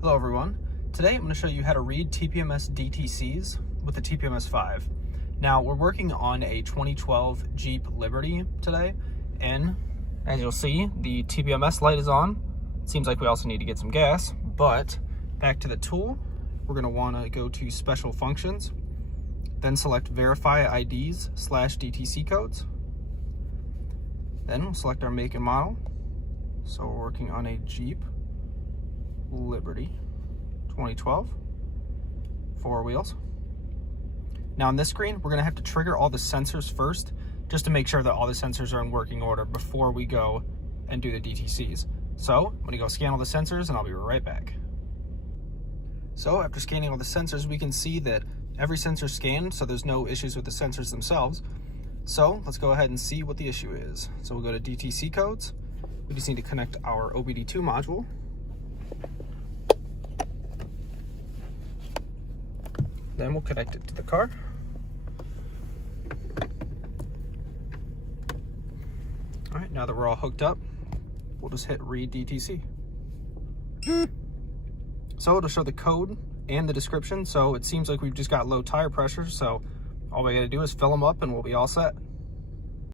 Hello everyone. Today I'm going to show you how to read TPMS DTCs with the TPMS5. Now we're working on a 2012 Jeep Liberty today, and as you'll see, the TPMS light is on. Seems like we also need to get some gas, but back to the tool, we're going to want to go to Special Functions, then select Verify IDs/DTC codes. Then we'll select our make and model. So we're working on a Jeep Liberty 2012, 4 wheels. Now on this screen, we're going to have to trigger all the sensors first, just to make sure that all the sensors are in working order before we go and do the DTCs. So I'm going to go scan all the sensors and I'll be right back. So after scanning all the sensors, we can see that every sensor scanned, so there's no issues with the sensors themselves. So let's go ahead and see what the issue is. So we'll go to DTC codes. We just need to connect our OBD2 module. Then we'll connect it to the car. All right, now that we're all hooked up, we'll just hit read DTC. So it'll show the code and the description. So it seems like we've just got low tire pressure. So all we gotta do is fill them up and we'll be all set.